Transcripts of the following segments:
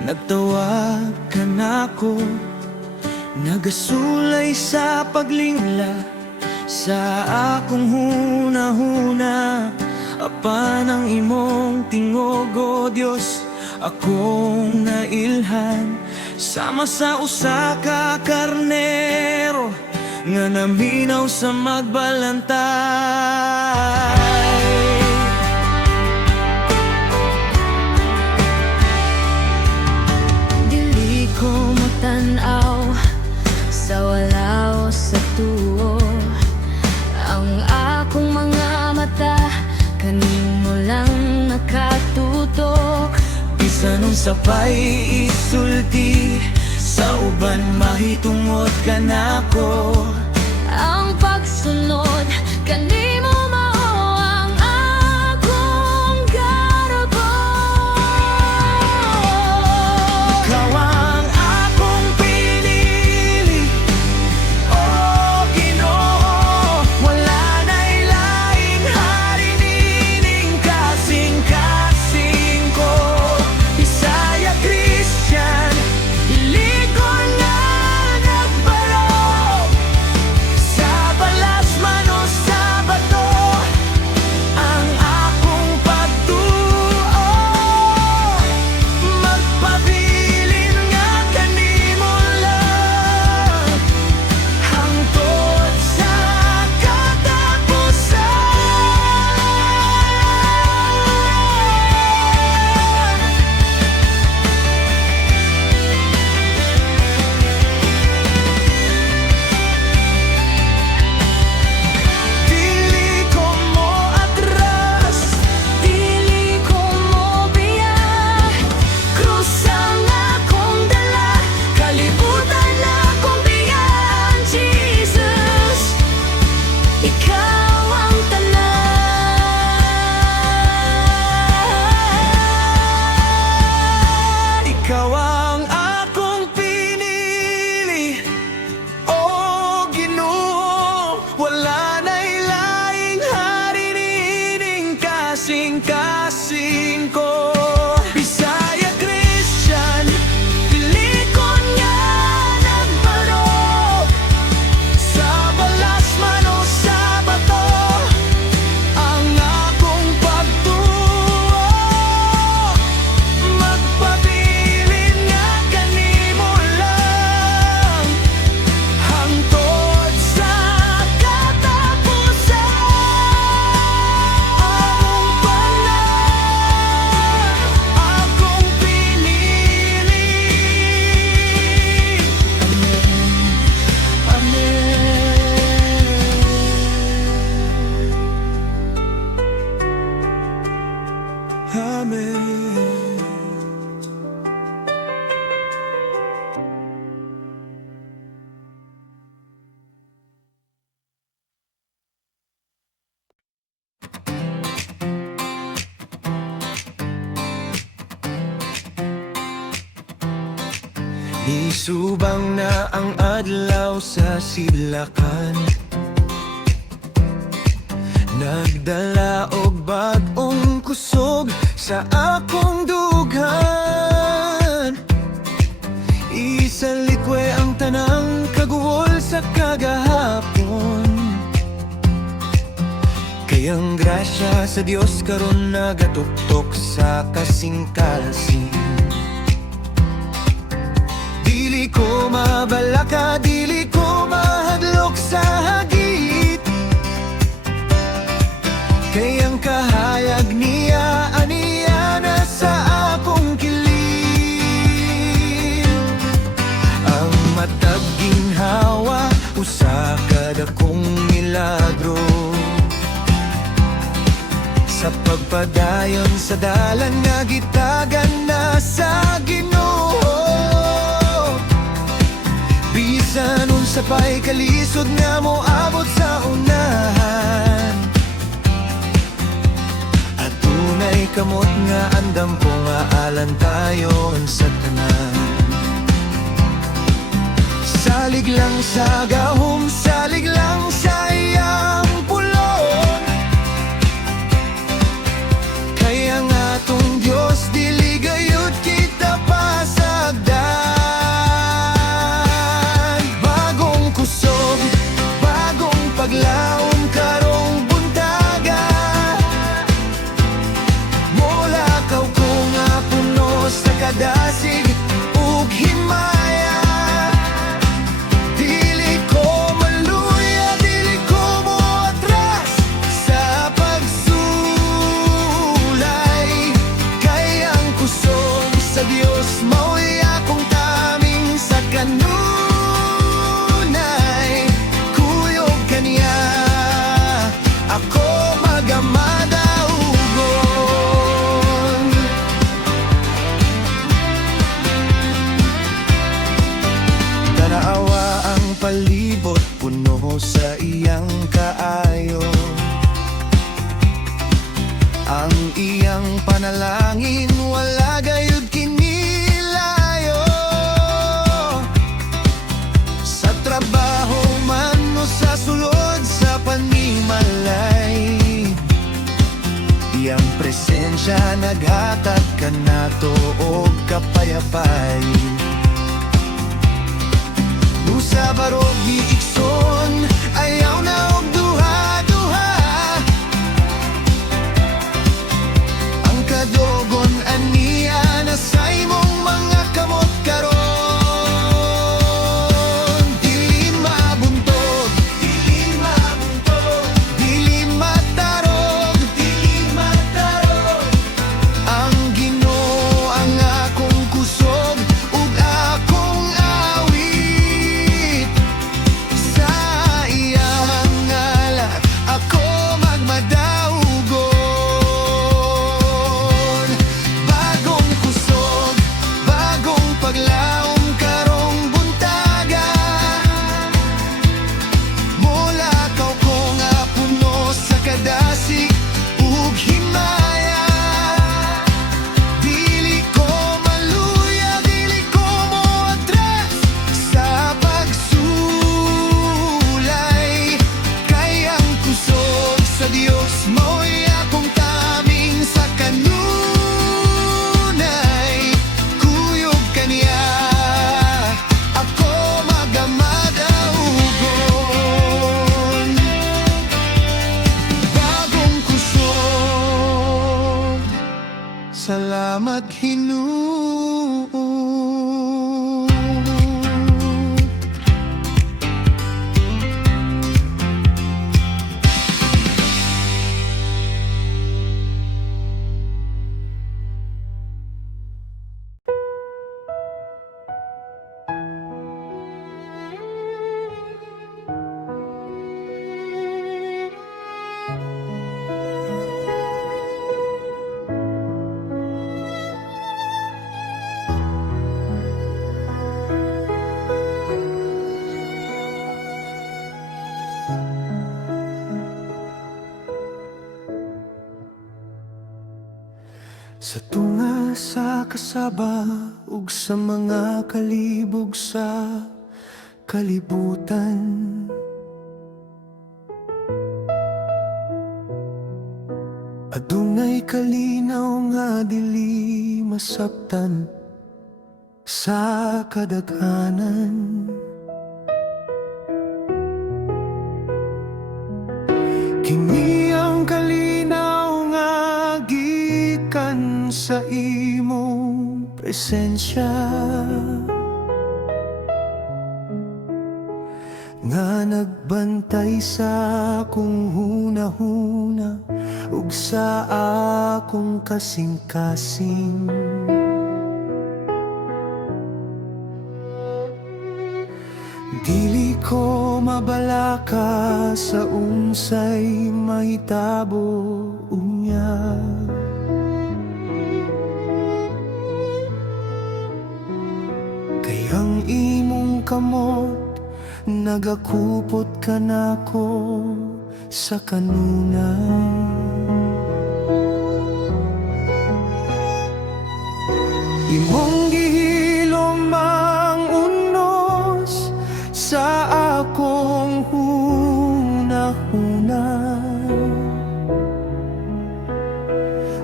Nagtawag ka nako, nagasulay sa paglingla sa akong hunahuna. Apan ang imong tingog, o Dios, akong nailhan. Sama sa usa ka karnero nga naminaw sa magbalantay. Dili ko matanaw sa walaw sa tuo, ang akong mga mata kanimo lang nakatutok. Bisan nun sapay isulti, sa uban mahitungod ka nako. Ang pagsunod kanimo mao ang akong garabo. Ikaw ang akong pinili, o Ginoo. Wala na'y laing hari nining kasing-kasing ko. Bisaya, Christian, Iligon nga nagbaro. Sa balas man o sa bato, ang akong pagtuo. Magpabilin nga kanimo lang, hangtod sa katapusan. Dili ko mo atras, Dili ko mo biya, krus ang akong dala, kalibutan akong biyan. Jesus, ikaw ang tanan. ikaw ang akong pinili, o Ginoo. Wala na'y laing hari nining kasing-kasing ko. Bisaya, Christian, Iligon nga nagbaro. Sa balas man o sa bato, ang akong pagtuo. Magpabilin nga kanimo lang, hangtod sa katapusan. Among panahon, akong pinili. Amen. Isubang na ang adlaw sa sidlakan, nagdala og bag-ong kusog sa akong dughan. Isalikwe ang tanang kaguol sa kagahapon, kay ang grasya sa Dios karon nagatuktok sa kasing-kasing. Dili ko mabalaka, dili ko mahadlok sa hagit, kay ang kahayag niya aniya na sa akong kiling. Ang matag ginhawa usa kada kong milagro, sa pagpadayon sa dalan nga gitagan na sa Ginoo. Bisan unsa pa'y kalisod nga mo abot sa unahan, at tunay kamot nga andam ko nga alan tayo sa tanan. Salig lang sa gahom, salig lang sa iyang pulong, kay ang atong Diyos dili gayud kita pa mo'y akong taming sa kanunay. Kuyog kaniya, ako magamadaugon. Tanaawa ang palibot, puno sa iyang kaayo. Ang iyang panalangin, wala gayud kinilayo. Sa trabaho man o sa sulod sa panimalay, iyang presensya naghatag kanato og kapayapay. Usa barog giikson, ayaw na og duha-duha. Ang kadogon aniya na sa imong mga kamot karon. Dili mabuntog, dili mabuntog, dili matarog, dili matarog. Ang Ginoo ang akong kusog ug akong awit. Sa iyang ngalan ako magmadaugon. Bagong kusog, bagong paglaom karong buntaga. Mula kaw ko nga puno sa kadasig ug himaya. Dili ko maluya, dili ko moatras sa pagsulay. Kay ang kusog sa Dios mo'y akong taming sa kanunay. Kuyog kaniya, ako magamadaugon. Bagong kusog, salamat Ginoo. Sa tunga sa kasaba ug sa mga kalibog sa kalibutan, adunay kalinaw nga dili masabtan sa kadaghanan. Kini ang kalinaw nga gikan sa imong presensya, nga nagbantay sa akong hunahuna ug sa akong kasing-kasing. Dili ko mabalaka sa unsay mahitabo unya. Kay ang imong kamot nagakupot ka nako sa kanunay. Imong gihilom ang unos sa akong hunahuna,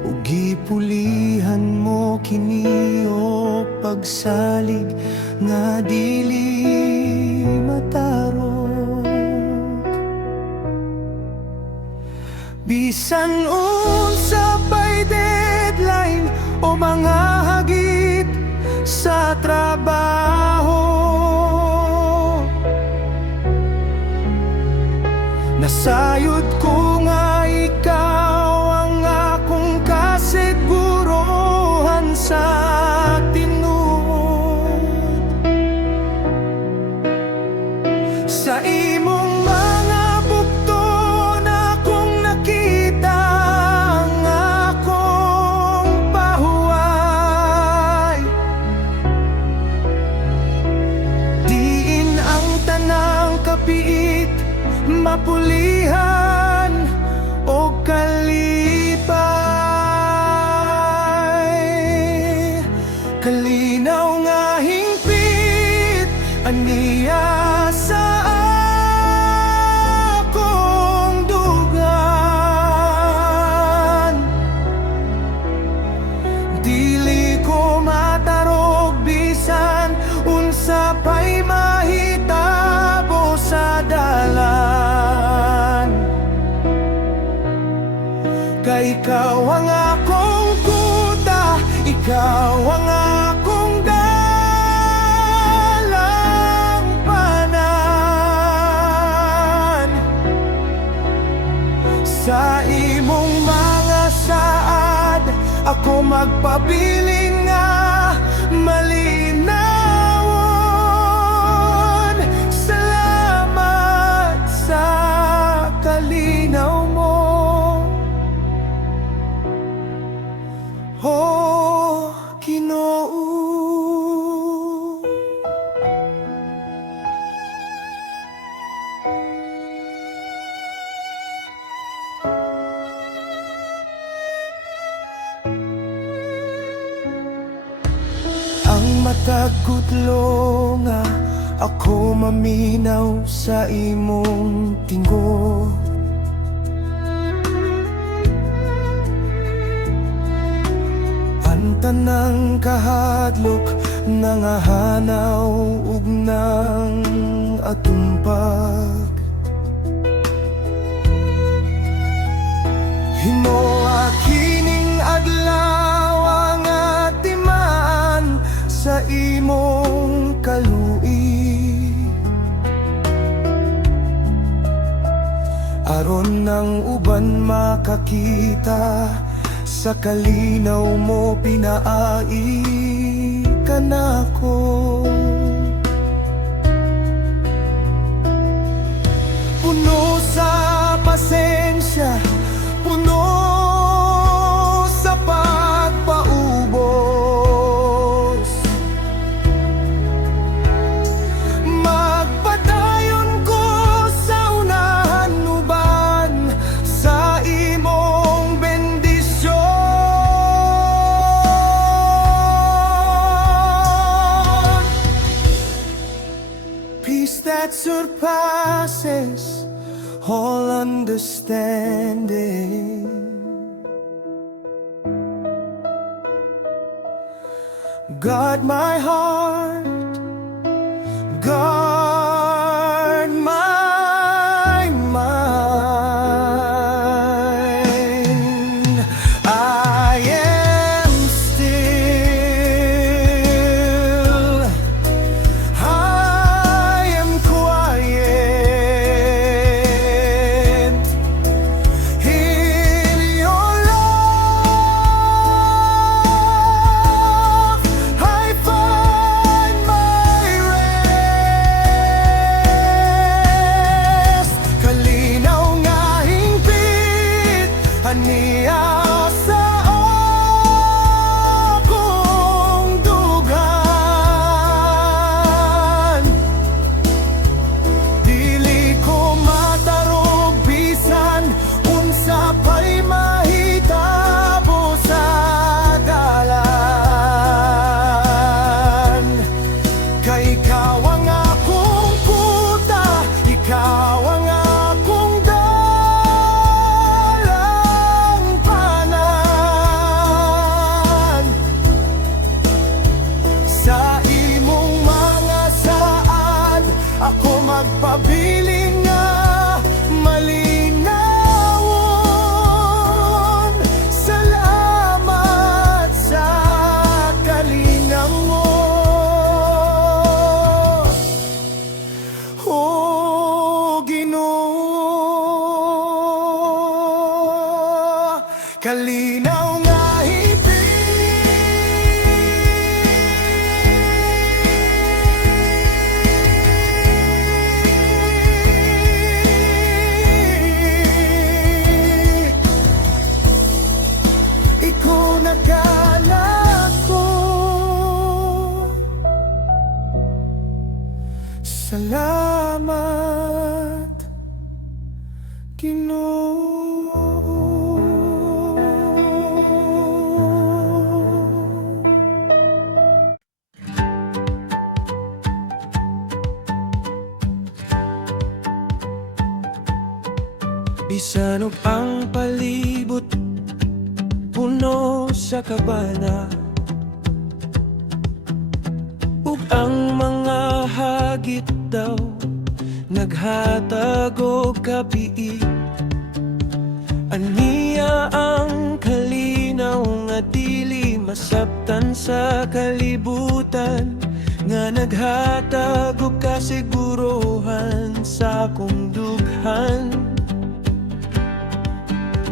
ug gipulihan mo kini o pagsalig nga dili matarog. Bisan unsa pa'y deadline o mga hagit sa trabaho, nasayod ko nga ikaw ang akong kasiguruhan sa tinuod. mapulihan o kalipay. Kalinaw nga hingpit aniya sa akong dugan. Dili ko matarog bisan unsa pa'y mahitabo sa dalan. Kay ikaw ang akong kuta, ikaw ang akong dalangpanan. Sa imong mga saad ako magpabiling nga malinawon. Salamat sa kalinaw mo, oh Ginoo. Ang matag kudlo nga ako maminaw sa imong tingog. Ang tanang kahadlok nangahanaw ug nang atumpag. Himoa kining adlaw ang atiman sa imong kaluoy, aron nang uban makakita sa kalinaw mo pinaai ka nako. Puno sa pasensya, puno sa pagpaubos, magpadayon ko sa unahan uban sa imong bendisyon. Peace that surpasses all understanding, guard my heart, guard my mind. I am still, I am quiet in your love. I find my rest. Kalinaw nga hingpit aniya sa akong dugan. Dili ko matarog bisan unsa pa'y mahitabo sa dalan. Kay ikaw ang akong kuta, ikaw ang akong dalangpanan. Sa imong mga saad ako magpabiling nga malinawon. Salamat sa kalinang mo, oh Ginoo. Kalinaw nga ikaw nakanak ko. Salamat Ginoo. Bisan og ang palibot puno sa kabana, ug ang mga hagit daw naghatag og kapiit. Aniya ang kalinaw nga dili masabtan sa kalibutan, nga naghatag og kasiguruhan sa akong dughan.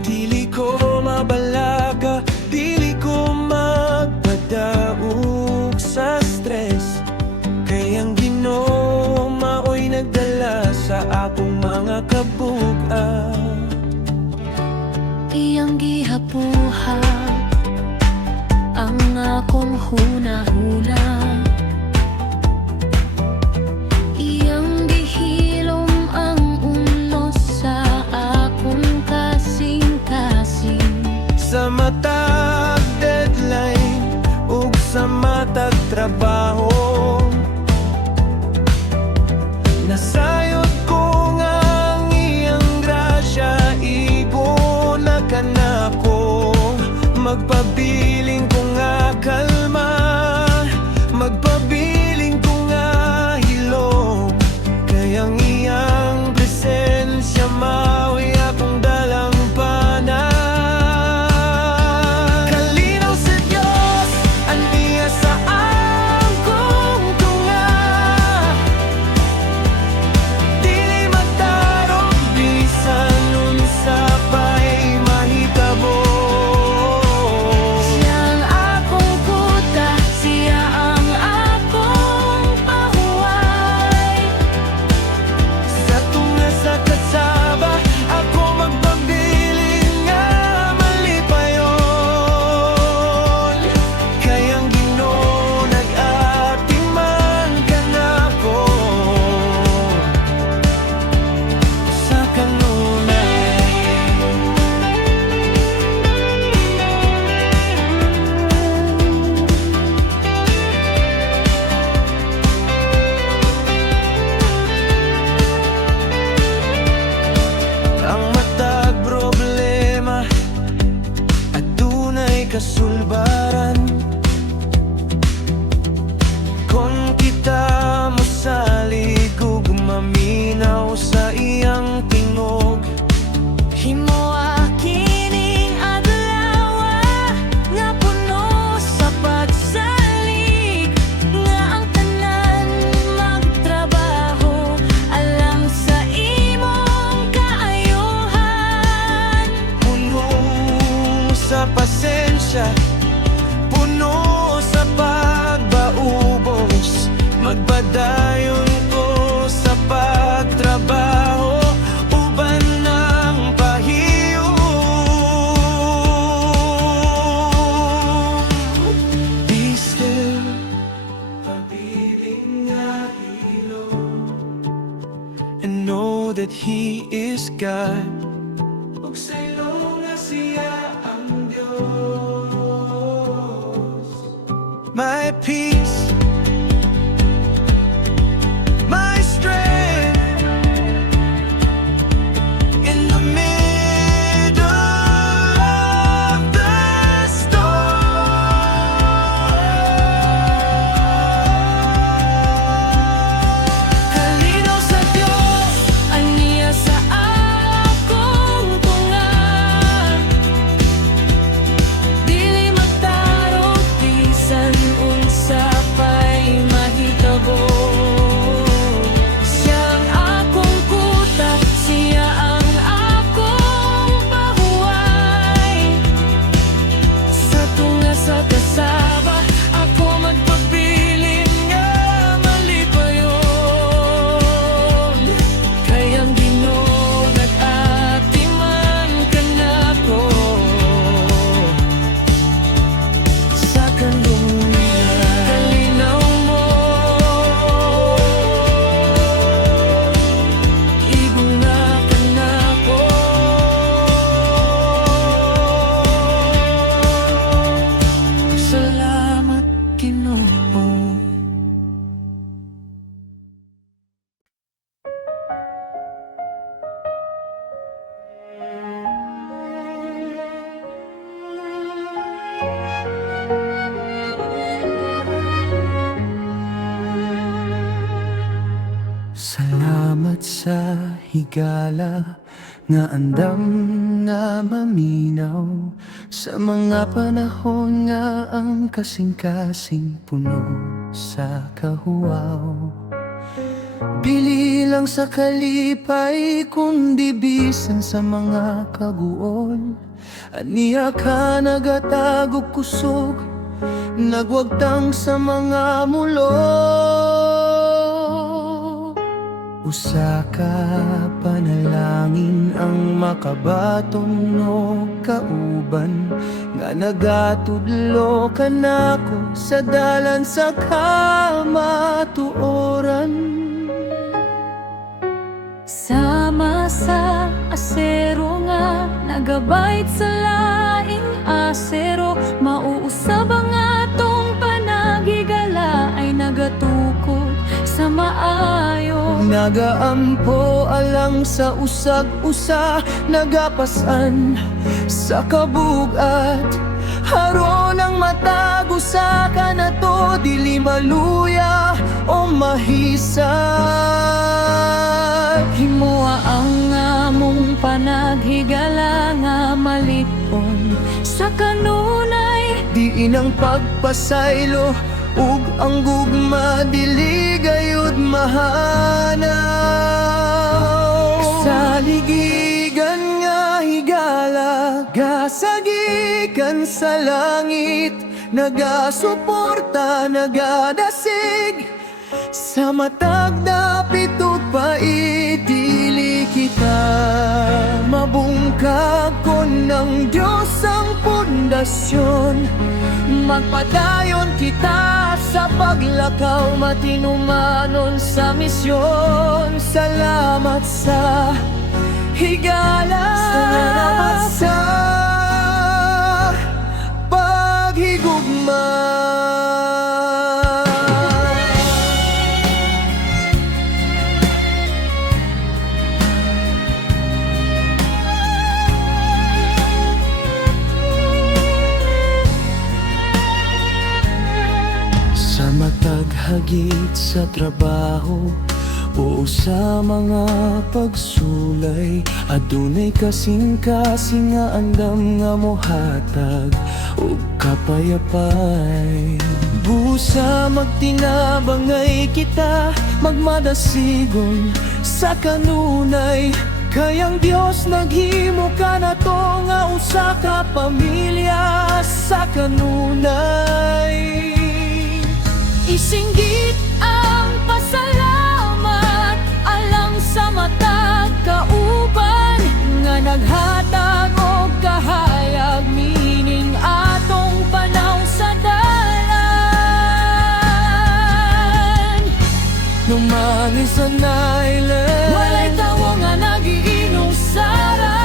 Dili ko mabalaga, dili ko magpadaog sa stress, kay ang Ginoo maoy nagdala sa akong mga kabug-an. Iyang gihapuhan ang akong hunahuna, iyang gihilom ang unos sa akong kasing-kasing. Sa matag deadline ug sa matag trabaho, nasayod ko nga ang iyang grasya, ibo na kanako. Magpabiling ko nga kalma, magpabiling ko nga hilom, kay ang iyang presensya maoy akong dalang pana. Kalinaw sa Dios, aniya sa akong tunga, dili magtarong bisan unsa pa'y mahitabo. Siyang akong kuta, siya ang akong pahuway. Sa tunga sa kasaba, ako magpabiling nga malipayon, kay ang Ginoo nag-atiman kanako sa kanunay. Ang matag problema adunay kasulbaran, kon kita mosalig ug maminaw sa iyang tingog. Himoa kining adlaw nga puno sa pagsalig, nga ang tanan magtrabaho alang sa imong kaayuhan. Puno sa pasensya, puno sa pagbaubos, magpadayon ko sa pagtrabaho, uban ng pahiyom. Be still, pabiling nga ilong, and know that He is God. Ug sa ilong nga siya ang Diyos. My peace, my strength, in the middle of the storm. Kalinaw sa Dios, aniya sa ako Salamat sa higala nga andam na maminaw sa mga panahon nga ang kasing-kasing puno sa kahuwaw. Bili lang sa kalipay kundi bisan sa mga kaguol. Aniya ka nagatagog kusog, nagwagtang sa mga mulo. Usa ka panalangin ang makabaton no kauban nga nagatudlo kanako sa dalan sa kamatuoran. Sama sa asero nga nagabait sa laing asero, mauusab ang atong panagigala ay nagatukod sa maayo. Nagaampo alang sa usag-usa, nagapasan sa kabugat. Haron ang matago sa kanato, dili maluya o mahisay. Himuha ang among panaghigala nga malipon sa kanunay. Diin ang pagpasaylo ug ang gugma dili gayud mahanaw. Sa ligigan nga higala gasagikan sa langit, nagasuporta nagadasig sa matag dapit ug pait. Dili kita mabungkag kon ng Diyos ang pundasyon. Magpadayon kita sa paglakaw, matinumanon sa misyon. Salamat sa higala, salamat sa paghigugma. Sa mataghagit sa trabaho o sa mga pagsulay, adunay kasing-kasing nga andam nga mohatag ug kapayapay. Busa magtinabangay kita, magmadasigon sa kanunay. Kayang Dios naghimo ka na to nga usa ka pamilya sa kanunay. Isinggit ang pasalamat alang sa matag kauban nga naghatag og kahayag mining atong panaw sa dalan. Numangin sa island, Walay tawo nga nagiinom sara.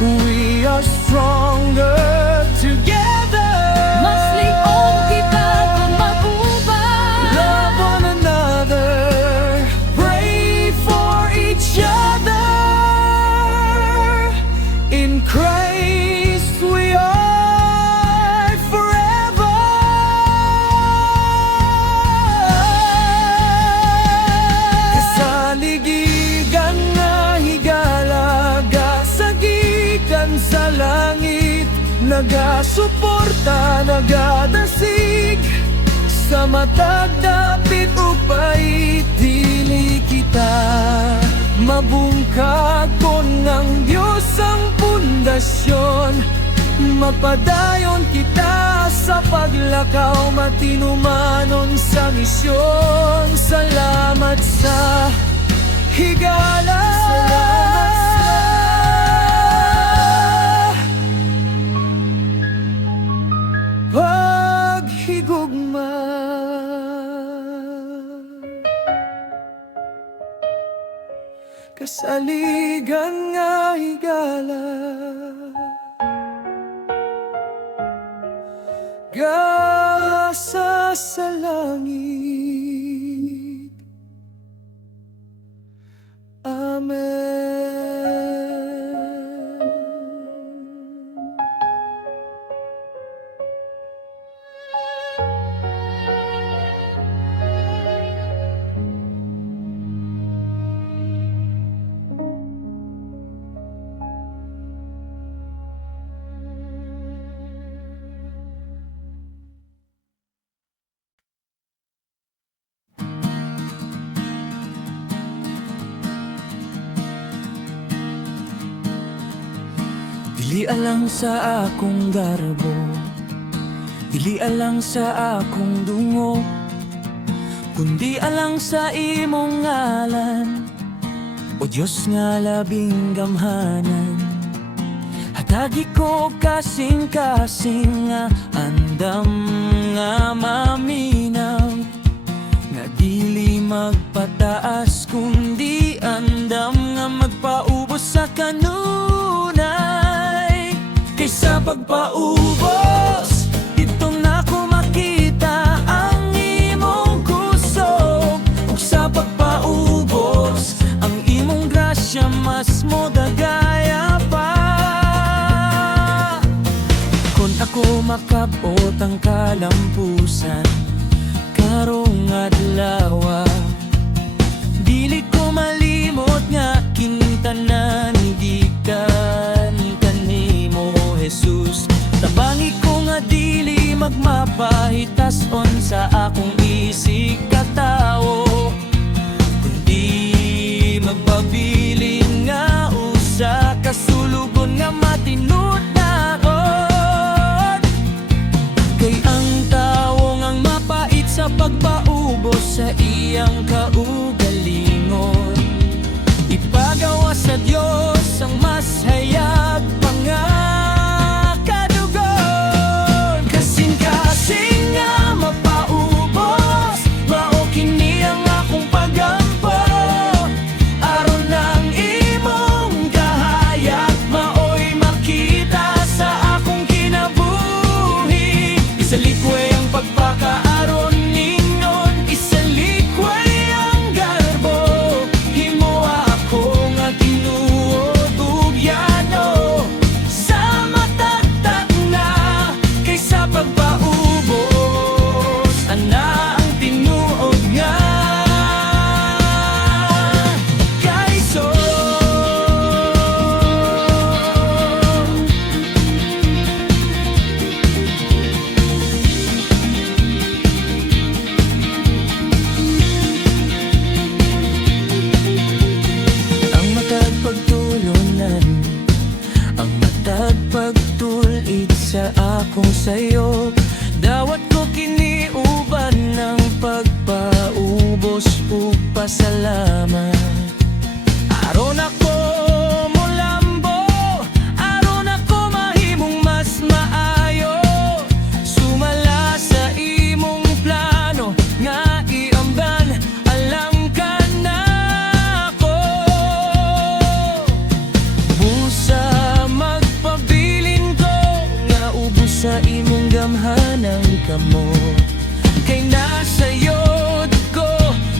we are stronger together. Mas liog kita kung mag-uban. Love one another, pray for each other. In Christ we are forever. Kasaligigan nga higala, gasagikan sa langit, nagasuporta, nagadasig sa matag dapit ug pait. Dili kita mabungkag kon ng Diyos ang pundasyon. Magpadayon kita sa paglakaw, matinumanon sa misyon. Salamat sa higala, salamat sa paghigugma. Kasaligan nga higala, gasa sa langit. Amen. Dili alang sa akong garbo, dili alang sa akong dungo, kundi alang sa imong ngalan, o Diyos nga labing gamhanan. Hatagi ko kasing-kasing nga andam nga maminaw, nga dili magpataas kundi andam nga magpaubos sa kanunay. Kaysa pagpaubos, dito na ko makita ang imong kusog. Ug sa pagpaubos, ang imong grasya mas mo dagaya pa. Kung ako makabot ang kalampusan karong adlaw, dili ko malimot nga kintanan gikan kanimo Jesus. Tabangi ko nga dili magmapahitas-on sa akong isig katawo, kundi magpabiling nga usa kasulugon nga matinud na kon. Kay ang tawo ngang mapait sa pagpaubos sa iyang kaugalingon, ipagawa sa Diyos ang mas hayag pa nga kadugon. Kasing-kasing nga mapaubos, mao kini ang akong pagampo. Aron ng imong kahayag, maoy makita sa akong kinabuhi. Isalikway ang pagpakaaron ningon, isalikway ang garbo. Himoa ako nga tinuod ug yano, sa matagtag na kaysa pagpaubos, ana ang tinuod nga kayso. Ang matag pagtulunan, ang matag pagtulit sa akong sayo, dawat ko kiniuban ng pagpaubos ug pasalamat. Aron ako molambo, aron ako mahimong mas maayo, sumala sa imong plano nga iamban alang ka na ako. Busa magpabilin ko nga ubos sa imong gamhanang kamo. Kay nasa yod ko,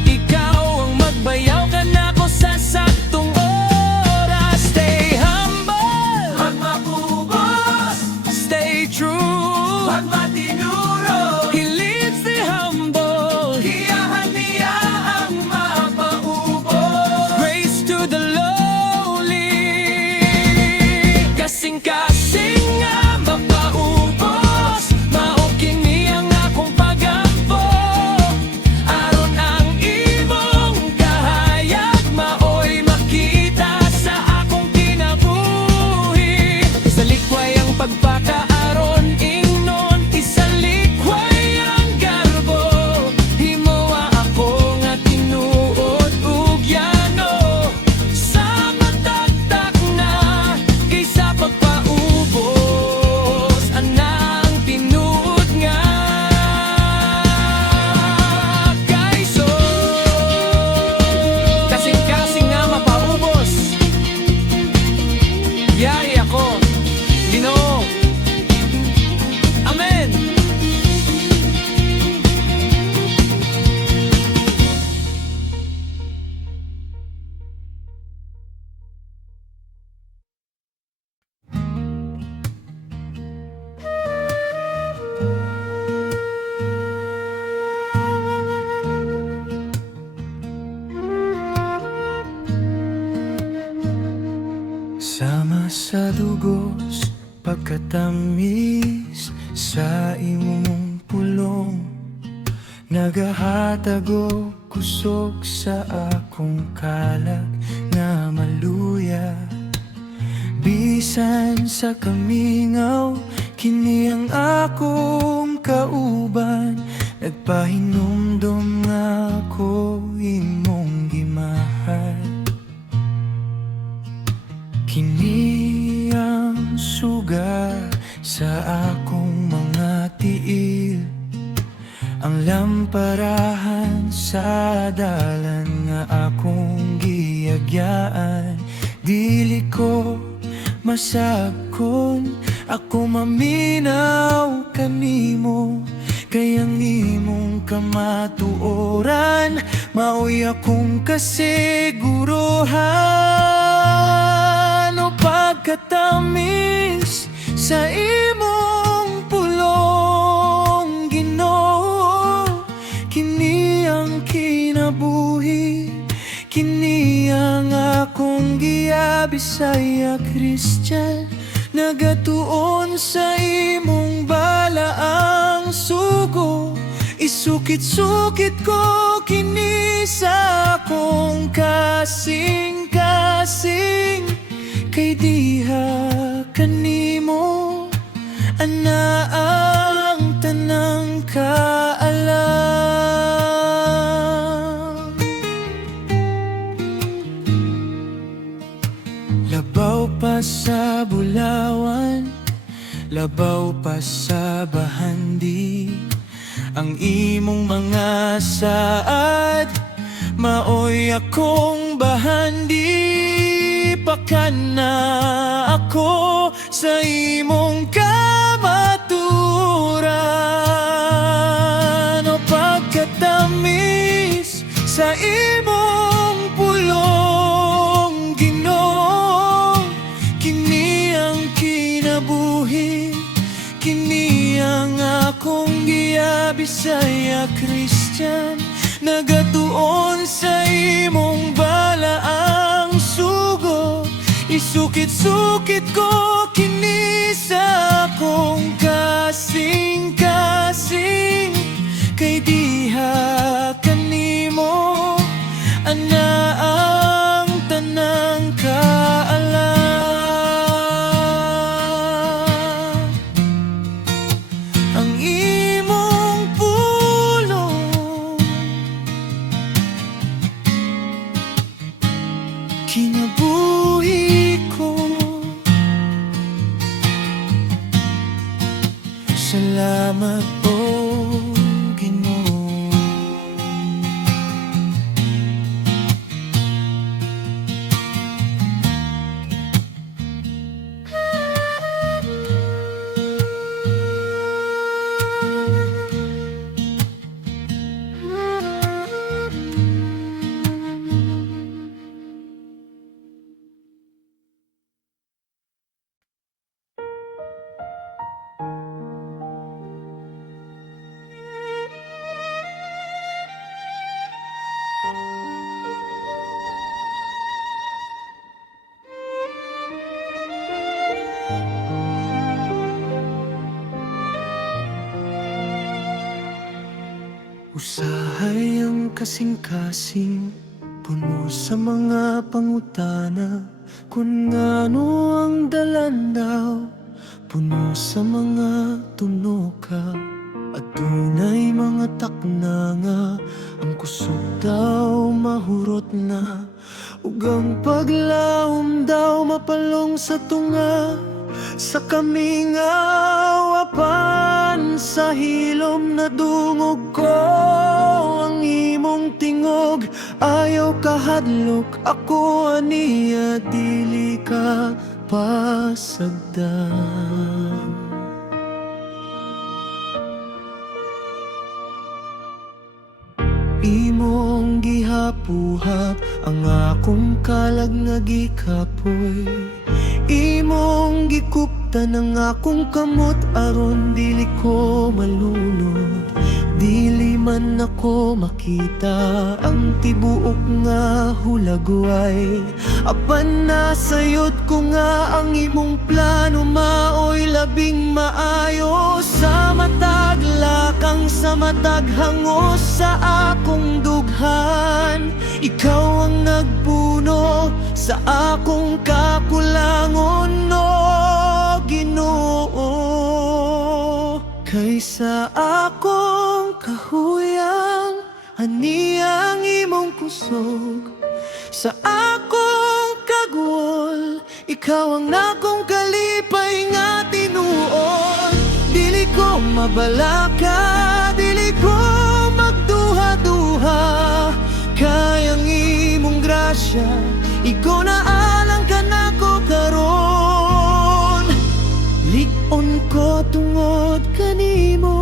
ikaw ang magbayaw ka na ko sa saktong oras. Stay humble, magmapubos. Stay true, magmatinuro. He leads the humble, hiyahan niya ang mapaubos. Grace to the lowly. Kasing-kasing nga mapaubos, mao kini ang akong pagampo. Aron ang imong kahayag, maoy makita sa akong kinabuhi. Isalikway ang pagpakaaron ingnon, isalikway ang garbo. Himoa ako nga tinuod ug yano, sa matagtag na kaysa pagpaubos, ana ang tinuod nga kayso. Kasing-kasing nga mapaubos, yari ako, Ginoo. Amen. Sama sa dugos, pagkatamis sa imong pulong, nagahatag og kusog sa akong kalag nga maluya. Bisan sa kamingaw, kini ang akong kauban. Nagpahinumdum nga ako imong gimahal. Kini ang suga sa akong mga tiil, ang lamparahan sa dalan nga akong giyagyaan. Dili ko masabkon, ako maminaw kanimo, kay ang imong kamatuoran maoy akong kasiguruhan. O pagkatamis sa imong pulong, Ginoo, kini ang kinabuhi, kini ang akong giya. Bisaya Christian, nagatuon sa imong balaang sugo. Isukit-sukit ko kini sa akong kasing-kasing, kay diha kanimo ana ang tanang kaalam. Labaw pa sa bulawan, labaw pa sa bahandi, ang imong mga saad maoy akong bahandi. Pakana ako sa imong kamaturan. O pagkatamis sa imong pulong, Ginoo, kini ang kinabuhi, kini ang akong giya. Bisaya Christian, nagatuon sa imong balaang sugo. Isukit-sukit ko kini sa akong kasing-kasing, kay diha kanimo ana ang tanang kaalam. Ang imong pulong, kinabuhi ko. Salamat po, Ginoo. Usahay ang kasing-kasing, puno sa mga pangutana, kung ngano ang dalandaw, puno sa mga tunoka. At tunay mga taknanga, ang kusog daw mahurot na, ug ang paglaom daw mapalong sa tunga. Sa kamingaw apan sa hilom na dungog ko, ang imong tingog ayaw kahadlok. Ako aniya dili ka pasagdan. Imong gihapuhap ang akong kalag nga gikapoy. Imong gikuptan ang akong kamot aron dili ko malunod. Dili man ako makita ang tibuok nga hulagway. Apan nasayod ko nga ang imong plano maoy labing maayo. Sa matag lakang sa matag hangos sa akong dughan. Ikaw ang nagpuno sa akong kakulangon. sa akong kahuyang, aniyang imong kusog. Sa akong kagol, ikaw ang nakong kalipay nga tinuod. Dili ko mabalaka, dili ko magduha-duha, kayang imong grasya, ikaw na alang ka na ko karon. Lik-on ko tungod kanimo,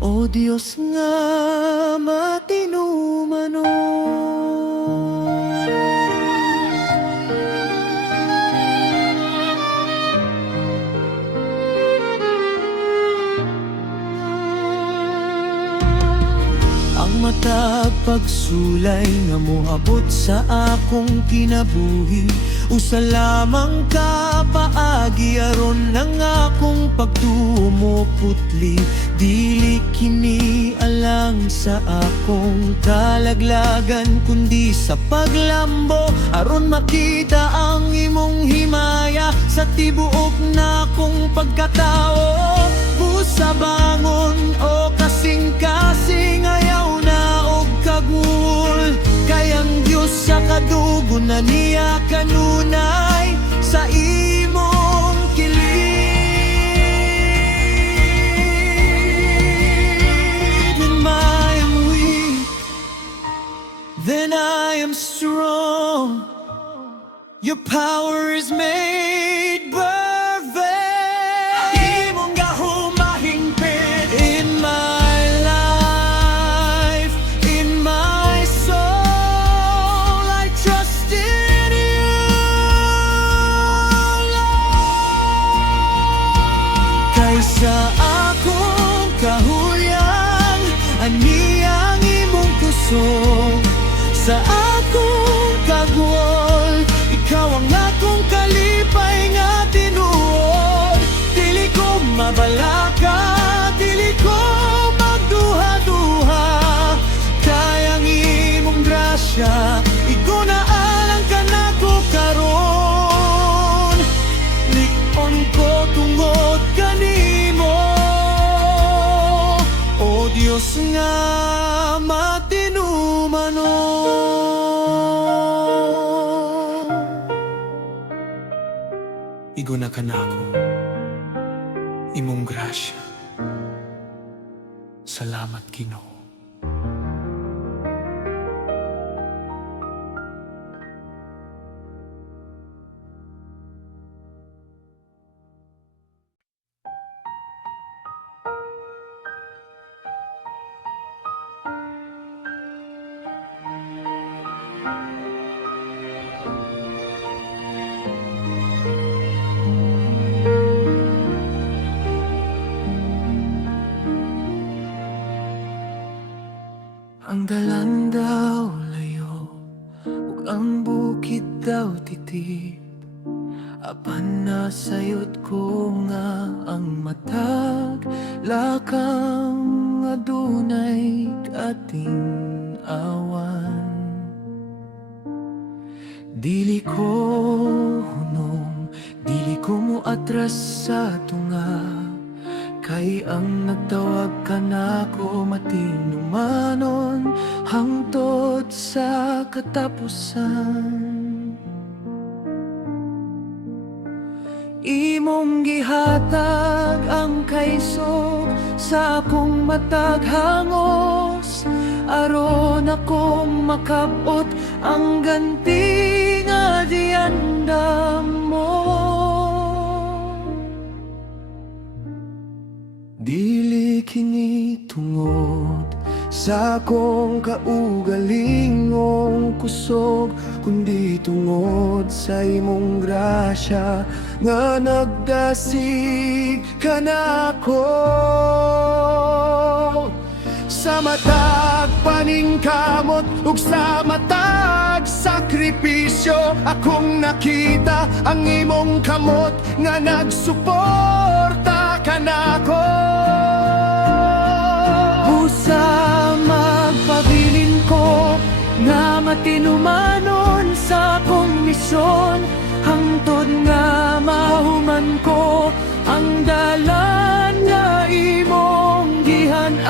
o Dios nga matinumanon. Ang matag pagsulay nga moabot sa akong kinabuhi, usa lamang ka paagi aron ng akong pagtumo putli. Dili kini alang sa akong kalaglagan, kundi sa paglambo aron makita ang imong himaya sa tibuok na akong pagkatao. Busa bangon o kasing-kasing, ayaw na og kagul, kayang Diyos sa kadugo na niya kanunay sa imong kilid. When I am weak, then I am strong. Your power is made perfect. Imong gahumahingpit in my life, in my soul. I trust in you, Lord. Kaysa akong kahuyang, aniyang imong kusog. Sa akong kagwal, ikaw ang akong kalipay nga tinuod. Dili ko mabalaka, dili ko magduha-duha, kayang imong grasya, ikaw na alang ka na ko karon. Lik-on ko tungod kanimo, o Dios nga matinumanon. Igo na kanako imong grasya. Salamat, Ginoo. Ang dalan daw layo, ug ang bukid daw titip. Apan nasayot ko nga ang matag lakang adunay ating awan. Dili ko hunong, dili ko mo atras sa tunga, kay ang nagtawag ka na ko matinumanon hangtod sa katapusan. Imong gihatag ang kaisog sa akong matag hangos, aron akong makabot ang ganti nga diandam mo. Dili kini tungod sa akong kaugalingong kusog, kundi tungod sa imong grasya nga nagdasig ka nako. Sa matag paningkamot ug sa matag sakripisyo, akong nakita ang imong kamot nga nagsuporta ka nako. Busa magpabilin ko nga matinumanon sa akong misyon, hangtod nga mahuman ko ang ngalan nga imong gihan-ay.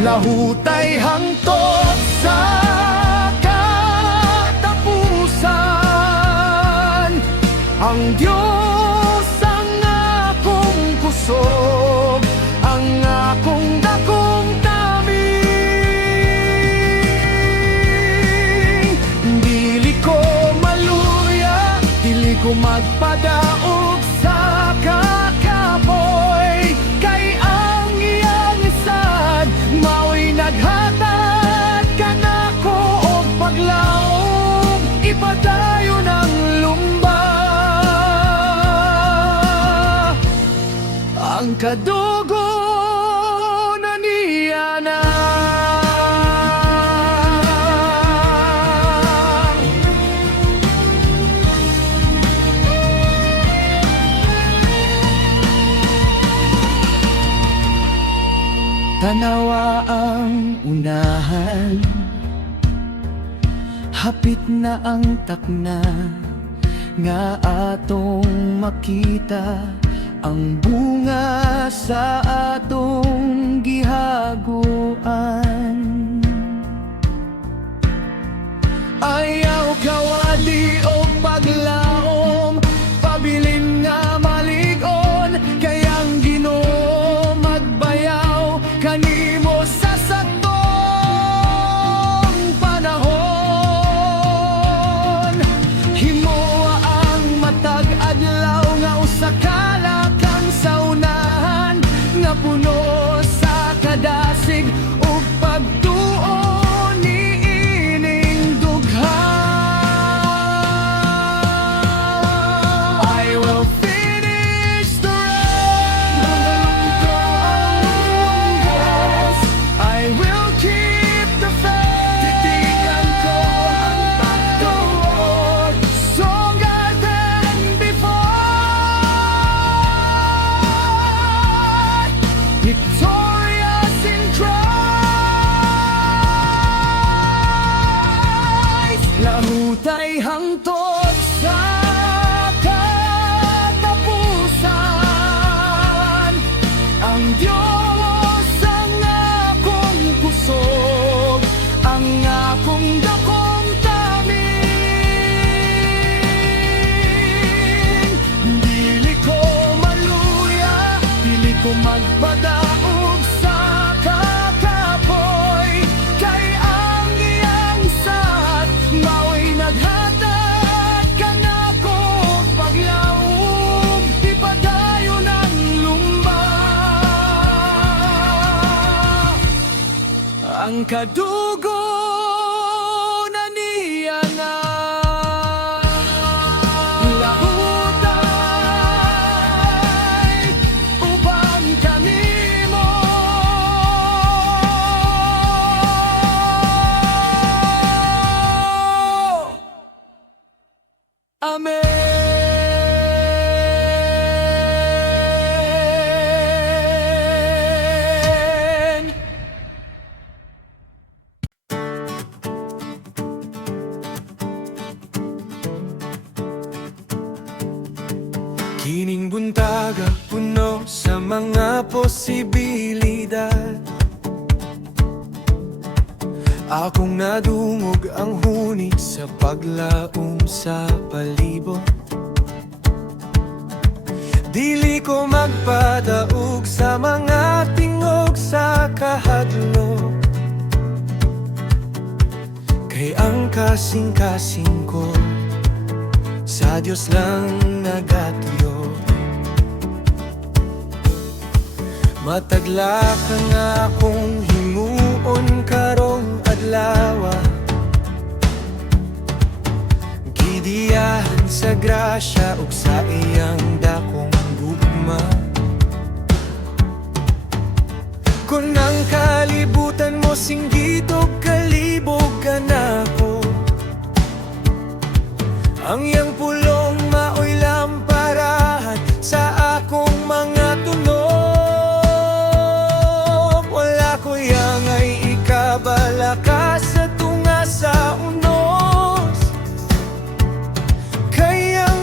Lahutay hangtod sa katapusan, ang Diyos ang akong kusog, ang akong dakong taming. Dili ko maluya, dili ko magpadaog sa kakapoy, kay ang iyang isad mao'y naghatag kanako og paglaom, ipadayon ang lumba. Ang kadugo na niya na. Tanawa ang unahan, hapit na ang takna, nga atong makita ang bunga sa atong gihaguan. Ayaw kawali o paglaom, pabilin nga maligon, kayang Ginoo magbayaw kanimo sa satong panahon. Himoa ang matag adlaw nga usa ka lakang sa unahan, nga puno sa kadasig ug pagtuo niining dugha. I will finish the race, I will keep the faith, titigan ko ang pagtuon, stronger than before, victorious in Christ. Lahutay hangtod sa katapusan, ang Diyos ang akong kusog, ang akong dakong taming. Dili ko maluya, dili ko magpadaog sa kakapoy, kay ang iyang sat mao'y naghatag kanako og paglaom, ipadayon ang lumba. Ang kadugo na niya na. Lahutay uban kanimo, amen. Kining buntaga puno sa mga posibilidad, akong nadungog ang huni sa paglaom sa palibot. Dili ko magpadaog sa mga tingog sa kahadlok, kay ang kasing-kasing ko sa Diyos lang nagatuyo. Matagla ka nga akong himuon karong adlaw, gidiyahan sa grasya ug sa iyang dakong gugma. Kung ang kalibutan mo singgit og kalibog ka na ko, ang iyang pulong maoy lamparahan sa akong mga tunog. Wala ko yang ay ikabala ka sa tunga sa unos, kayang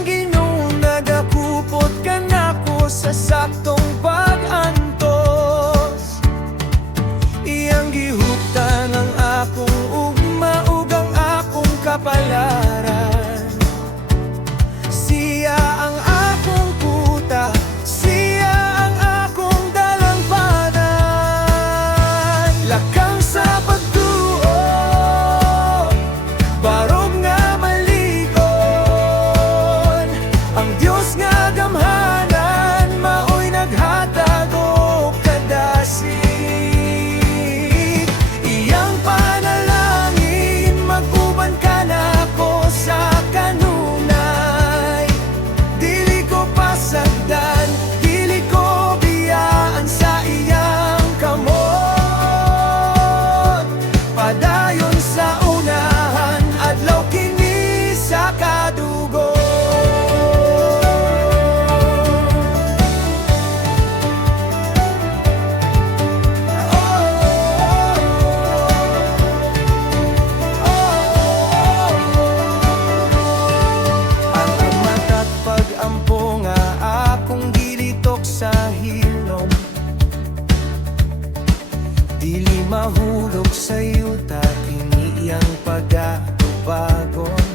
mahulog sa yuta, iniyang pagkatubagon.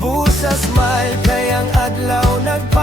Busa smile kayang adlaw nagpa